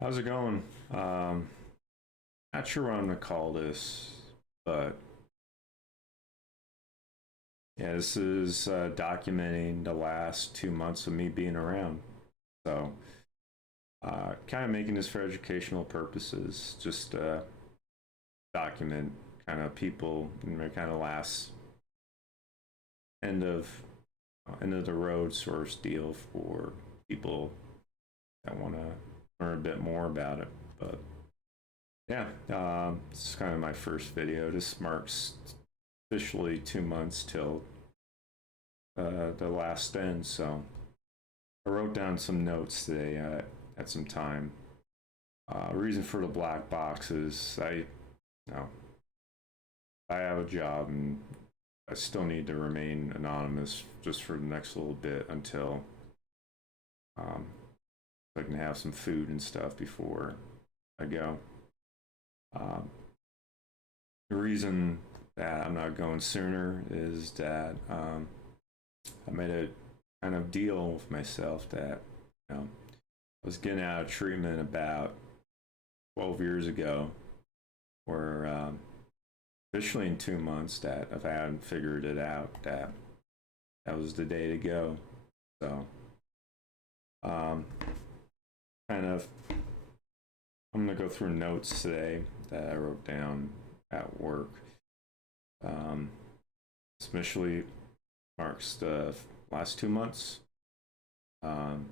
How's it going? Not sure what I'm gonna call this, but yeah, this is documenting the last 2 months of me being around. So, kind of making this for educational purposes, just document kind of people in their kind of last end of end of the road source deal for people that want to learn a bit more about it. But yeah, this is kind of my first video. This marks officially 2 months till the last end. So I wrote down some notes today at some time. Reason for the black box is you know, I have a job and I still need to remain anonymous just for the next little bit until um, I can have some food and stuff before I go. Um, the reason that I'm not going sooner is that I made a kind of deal with myself that I was getting out of treatment about 12 years ago, or officially in 2 months. That if I hadn't figured it out, that was the day to go. So, um, kind of, I'm gonna go through notes today that I wrote down at work. Um, Especially marks the last 2 months. Um,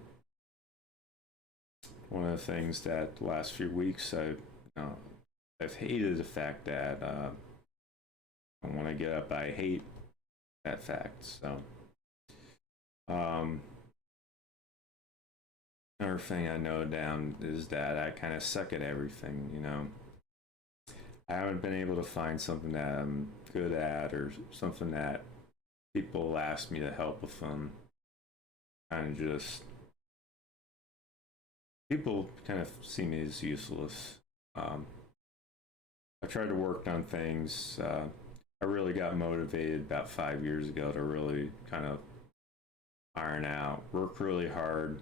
One of the things that the last few weeks I've hated the fact that when I get up, I hate that fact. So um, another thing I know down is that I kind of suck at everything. I haven't been able to find something that I'm good at or something that people ask me to help with them. Kind of just people kind of see me as useless. Um, I tried to work on things. I really got motivated about 5 years ago to really kind of iron out, work really hard,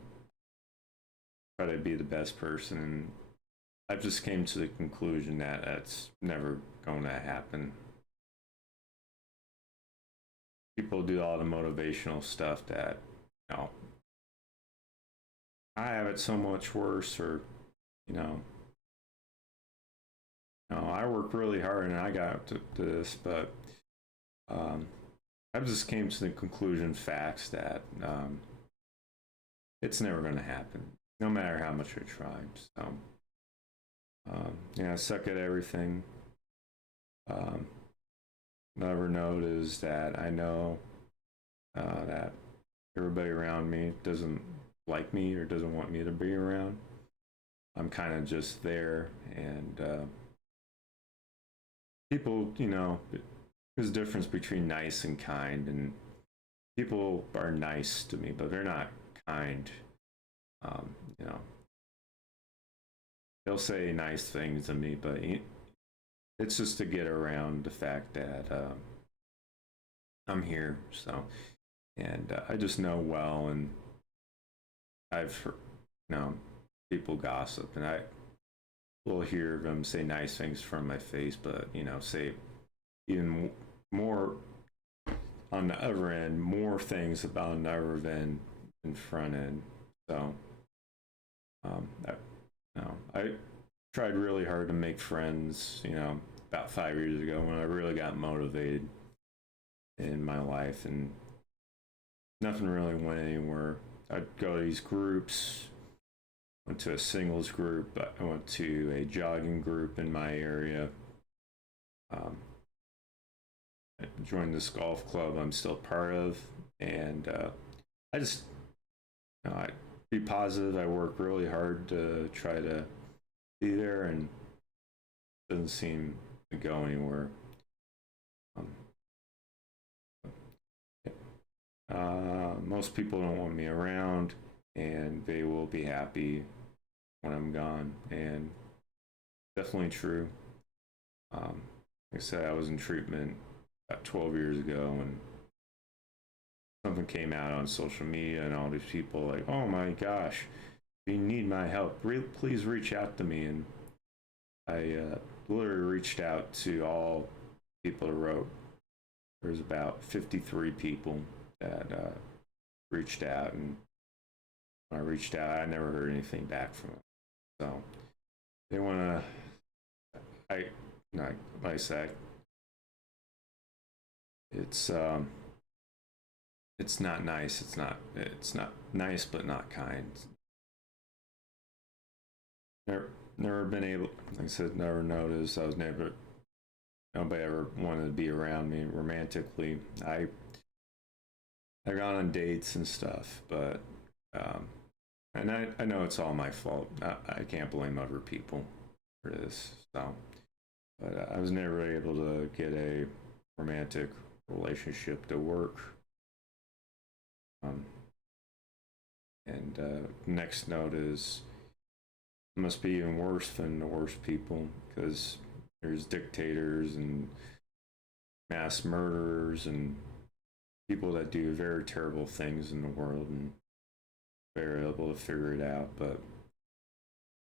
try to be the best person. And I just came to the conclusion that that's never going to happen. People do all the motivational stuff that, you know, I have it so much worse, or, you know, I work really hard and I got to this, but um, I just came to the conclusion, facts that it's never going to happen, no matter how much I try. So, yeah, I suck at everything. Um, Another note is that I know that everybody around me doesn't like me or doesn't want me to be around. I'm kind of just there, and people, there's a difference between nice and kind, and people are nice to me, but they're not kind. Um, you know, they'll say nice things to me, but it's just to get around the fact that I'm here. So, and I just know well, and I've heard, people gossip, and I will hear them say nice things from my face, but say even more on the other end, more things about another than in front end. So, I, I tried really hard to make friends. About 5 years ago when I really got motivated in my life, and nothing really went anywhere. I'd go to these groups. Went to a singles group. I went to a jogging group in my area. Um, I joined this golf club I'm still part of, and I just, I be positive. I work really hard to try to be there, and it doesn't seem to go anywhere. Um, Most people don't want me around, and they will be happy when I'm gone, and definitely true. Like I said, I was in treatment about 12 years ago, and something came out on social media, and all these people like, "Oh my gosh, if you need my help, please reach out to me. And I literally reached out to all people that wrote. There's about 53 people that reached out, and when I reached out, I never heard anything back from them. So they want to, I, like I said, it's not nice. It's not nice, but not kind. Never been able, like I said, never noticed. I was never, nobody ever wanted to be around me romantically. I got on dates and stuff, but um, and I know it's all my fault. I can't blame other people for this. So, but I was never able to get a romantic relationship to work. Um, and next note is it must be even worse than the worst people because there's dictators and mass murderers and people that do very terrible things in the world, and they're able to figure it out. But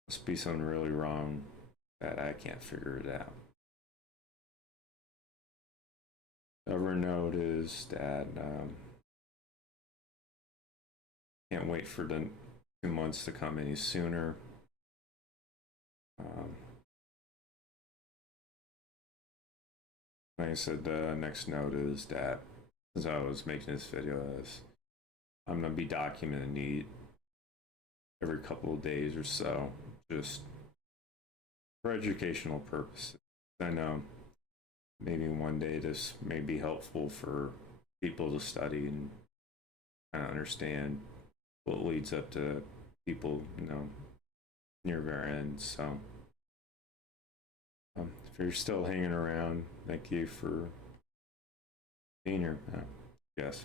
must be something really wrong that I can't figure it out. Other note is that can't wait for the 2 months to come any sooner. Um, like I said, the next note is that as I was making this video, I'm gonna be documenting it every couple of days or so, just for educational purposes. I know maybe one day this may be helpful for people to study and kind of understand what leads up to people, near their end. So, if you're still hanging around, thank you for being here. Yes.